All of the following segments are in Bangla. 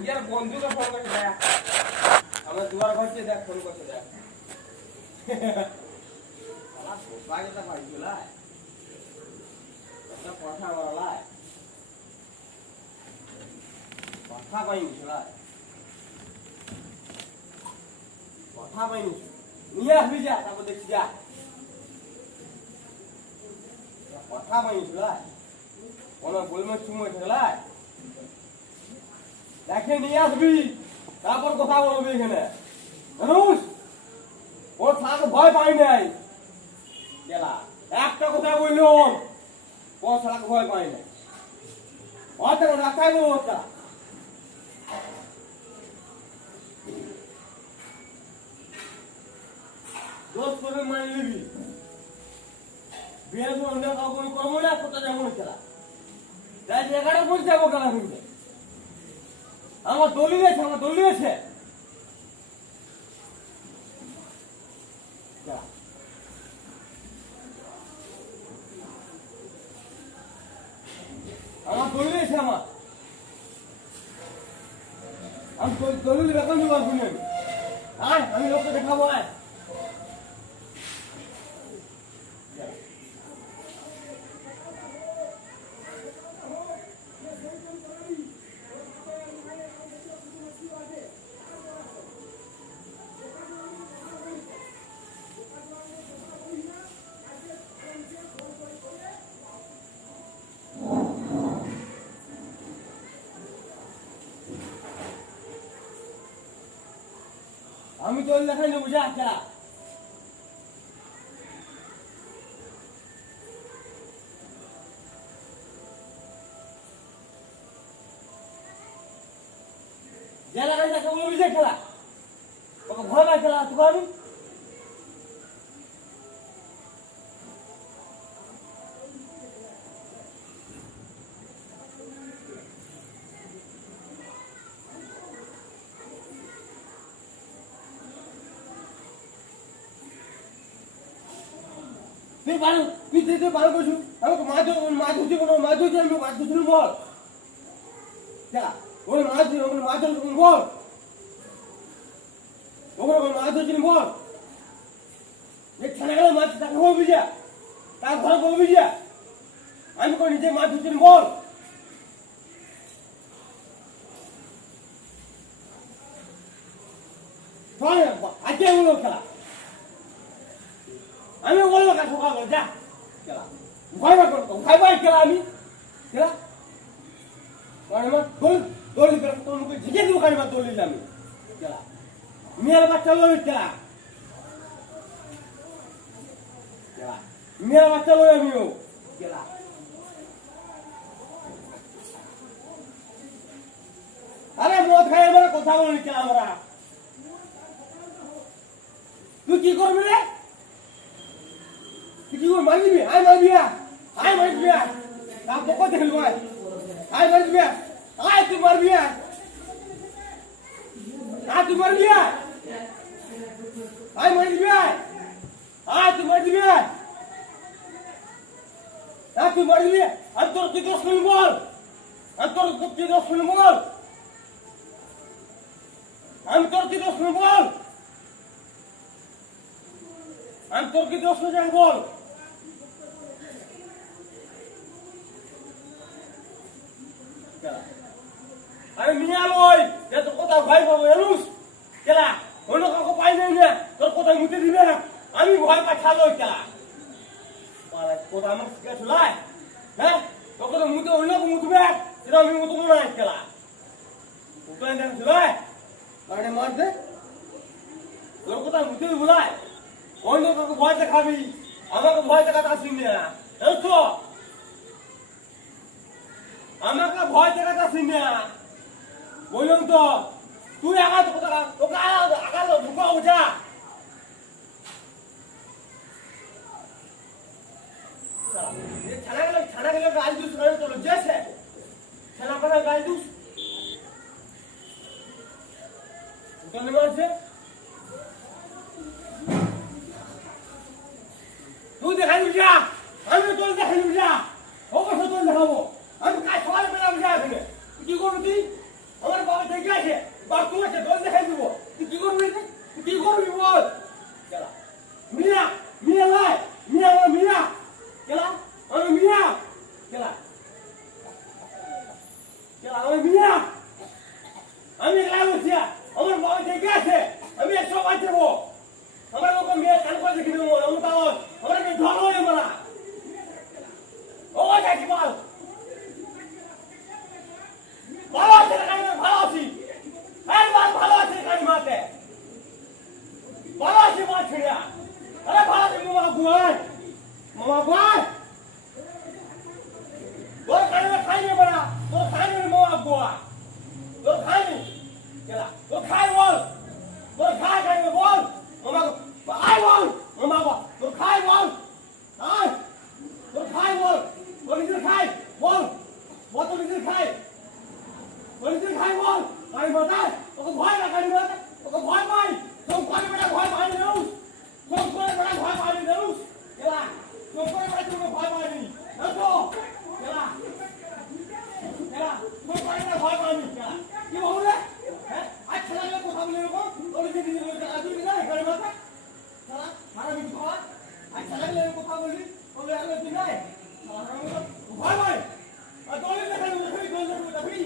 নিজের বন্ধুকে ফোন করছে দেখ আমার দুয়ার ঘরছে দেখ ফোন করছে দেখ শালা সোফাটা পাইছো লাই এটা কথা বলাই কথা পাইছো লাই কথা পাইছো নিয়ে আসবি যা তারপর দেখছি যা কথা পাইছো লাই কোনো বলবে চুমো ঠেলাই দেখে নিয়ে আসবি তারপর কথা বলবি এখানে জানুস ওর সাথে ভয় পাই নাই গেলা একটা কথা বললাম ওর সাথে ভয় পাই নাই ওটা রাখাই বলো ওটা দোষ করে মানে নিবি বিয়ে অন্য কাউকে করবো না কোথায় যাবো না খেলা তাই জায়গাটা বসে যাবো খেলা কিন্তু আমার দলি আছে আমার দলি আছে আমি দলিল বেতন দিব শুনে আয় আমি লোককে দেখাবো আয় আমি তো দেখাই নেবো যা খেলা যা লাগাই যাকে বলবি যে খেলা ওকে ভয় না খেলা তোকে আমি তুই পারো তুই পারো কিছু আমাকে মাছ ধরছি কোনো মাছ ধরছি আমি মাছ ধরছি বল যা ওই মাছ ধরছি বল ওগুলো মাছ ধরছি বল এই ছানা গেলে মাছ তাকে বলবি যা তার ঘরে বলবি যা আমি কোনো নিজে মাছ ধরছি বল আজকে এগুলো খেলা আমি বলবো কাজ সকাল করে যা খেলা ভয় পাই খেলা আমি খেলা দৌড়ি তোর মুখে ঝিঁকে দিব কারিবার দৌড়ি আমি খেলা মেয়ের বাচ্চা লই খেলা খেলা মেয়ের বাচ্চা লই আমিও খেলা আরে মদ খাই আমরা কথা বলি খেলা আমরা তুই কি করবি রে কি করে মারবি আয় মারবি তা পকো দেখল ভাই আয় মারবি আয় তুই মারবি তুই মারবি আয় মারবি আয় তুই মারবি তুই মারবি আর তোর কি দোষ শুনি বল আমি তোর কি দোষ শুনি বল আমি তোর কি দোষ শুনি বল আমি তোর কি দোষ শুনি বল আমি মিয়া লই যে তোর কথা ভয় পাবো এলুস কেলা অন্য কাউকে পাই নাই না তোর কথা মুতে দিবে আমি ভয় পাচ্ছা লই কেলা কথা আমার শিখা চলাই হ্যাঁ তোর কথা মুতে অন্য মুতবে সেটা আমি মুতবো না কেলা উঠে দেখ চলাই মানে মার দে তোর কথা মুতে বলাই অন্য কাউকে ভয় দেখাবি আমাকে ভয় দেখাতে আসবি না বুঝছো আমাকে ভয় দেখাতে আসবি না বললাম তো তুই আগাত কোথা তোকে আগাল ঢুকাও যা ছানা গেলে গাছ দুস চলো যেছে ছানা পানা গাছ দুস উঠানে মারছে তুই দেখাই যা আমি তোর দেখাই যা অবশ্য তোর দেখাবো আমি কাজ সকালে পেলাম যা এখানে কি করবি তুই আমার বাবা থেকে ছিড়া আরে ভালো মামা গুয়াই তোর খাই নে বড়া তোর খাই নে মামা গুয়া তোর খাই নে কেলা তোর খাই বল তোর খাই বল মামা আই বল মামা তোর খাই বল আই তোর খাই বল তোর নিজে খাই বল তোর নিজে খাই তোর নিজে খাই বল আরে মাথা তোকে ভয় না কারি মাথা তোকে ভয় পাই তোর করে বড়া ভয় পাই না তোর করে বড়া ভয় পাই না কেলা তোর করে বড়া তোকে ভয় পাই নি দেখো কেলা কেলা তোর করে বড়া ভয় পাই নি কেলা কি বলে হ্যাঁ আচ্ছা লাগে কথা বলে এরকম তোর নিজে নিজে আদুই না করে মাথা সারা মারা মিট খাওয়া আচ্ছা লাগলে কথা বলি বলে আলো তুই নাই ভয় ভয় আর তোলে দেখা তুই গোল করবি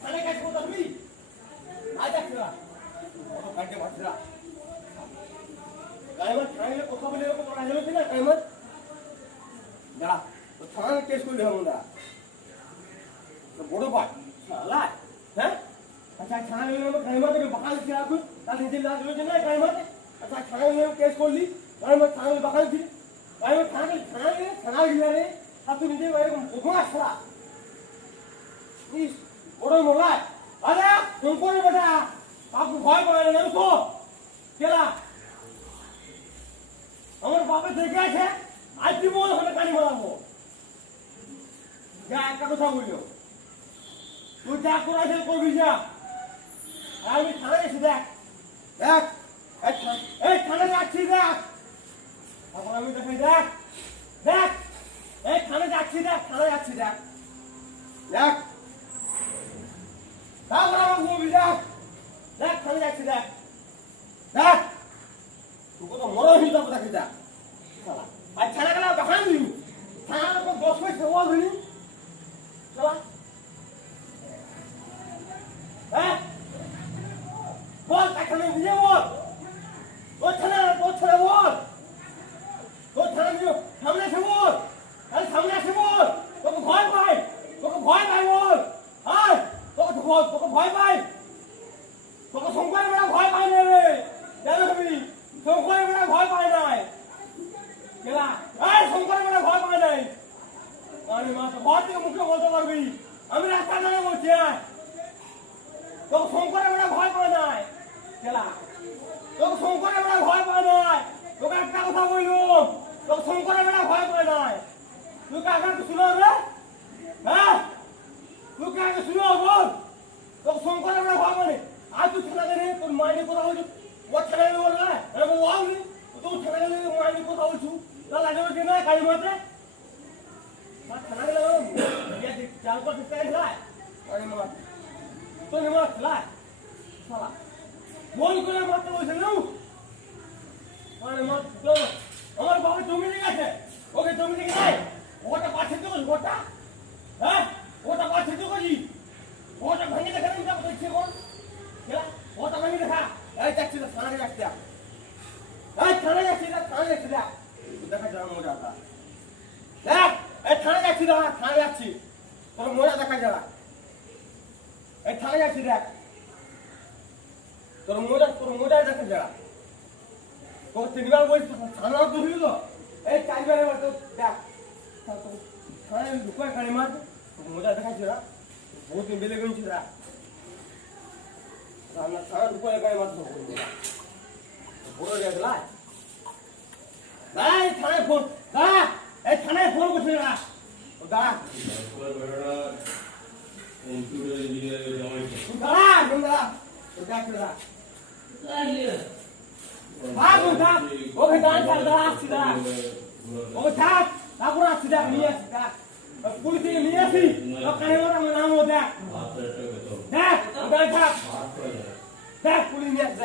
তাহলে কাজ করবি আজ আসরা ও কাটে বাছরা কাইমত খাইলে কথা বলে এরকম করা যাবে না কাইমত যা তো থানায় কেস করলে হবে না তো বড় পাই শালা হ্যাঁ আচ্ছা থানায় গেলে কাইমতকে বাকাল ছিল এখন তার নিজে লাগ হয়েছে না কাইমত আচ্ছা থানায় গেলে কেস করলি কাইমত থানায় বাকাল ছিল কাইমত থানায় গেলে রে আর তুই নিজে এরকম কোথাও আসলা ইস বড় মোলাই আরে তুই করে বেটা বাপু ভয় পায় না তো কেলা আমার বাপে দেখে আছে আজ কি মনে হলে কানি মারাবো যা একটা কথা বললো তুই যা করাছে করবি যা আমি থানায় এসে দেখ দেখ এই থানায় যাচ্ছি দেখ এখন আমি দেখাই দেখ দেখ এই থানায় যাচ্ছি দেখ থানায় যাচ্ছি দেখ দেখ তারপর আমার বলবি দেখ দেখ থানায় যাচ্ছি দেখ দেখ তুই কত মরণ হয়ে যাবো দেখি দেখ আর থানা গেলে দেখান দিবি থানা তো 10 পয়সা বল দিবি চলা হ্যাঁ বল এখানে দিয়ে বল তোর থানা বল তোর থানা দিয়ে সামনে এসে বল আরে সামনে এসে বল তোকে ভয় পাই বল আয় তোকে ভয় পাই তোকে শঙ্করের বেড়া ভয় পাই না রে জানো তুমি শঙ্করের বেড়া ভয় পাই নাই কেলা এই শঙ্করের বেড়া ভয় পাই নাই আরে মা তো ঘর থেকে মুখে বলতে পারবি আমি রাস্তা ধরে বলছি তোকে শঙ্করের বেড়া ভয় পাই নাই কেলা তোকে শঙ্করের বেড়া ভয় পাই নাই তোকে একটা কথা বললো তোকে শঙ্করের বেড়া ভয় পাই নাই তুই কাকে শুনো রে হ্যাঁ তুই কাকে শুনো বল তোকে শঙ্করের বেড়া ভয় পাই आज तू थाना गए तो मायने को राहुल वो थाना गए बोल रहा है अरे वो आओ नहीं तो थाना गए मायने को राहुल छू तो लागे वो देना काई मत है बात थाना गए ये देख चाल को स्टाइल है अरे मत तो नहीं मत ला साला बोल को मत तो बोल लो अरे मत तो আমার বাবা জমি নিয়ে গেছে ওকে জমি নিয়ে নাই ওটা পাছে তো ওটা হ্যাঁ ওটা পাছে তো কই ওটা ভাঙে দেখা না তো দেখছে কোন কেলা ওটা ভাঙে দেখা এই ট্যাক্সি তো থানায় রাখতে এই থানায় যাচ্ছি দেখ দেখা যাবে মজাটা দেখ এই থানায় যাচ্ছি তোর মজা দেখা যাবে এই থানায় যাচ্ছি দেখ তোর মজা দেখা যাবে তোর তিনবার বলছি থানা তো হইল এই চারবারে তো দেখ থানায় ঢুকায় কানে মার তোর মজা দেখাচ্ছে না বহুত দিন বেলে গেছি না আমরা থানা ঢুকায় কানে মার তো বড় দেখলা এই থানায় ফোন দাঁড়া এই থানায় ফোন করছি না দাঁড়া ওকে দাঁড়া আসছি দাঁড়া ওকে থাক তারপর আসছি দেখ নিয়ে আসছি দেখ পুলিশে নিয়ে আসি কানে মার আমার নাম দেখ দেখ থাক দেখ পুলিশ নিয়ে আসছে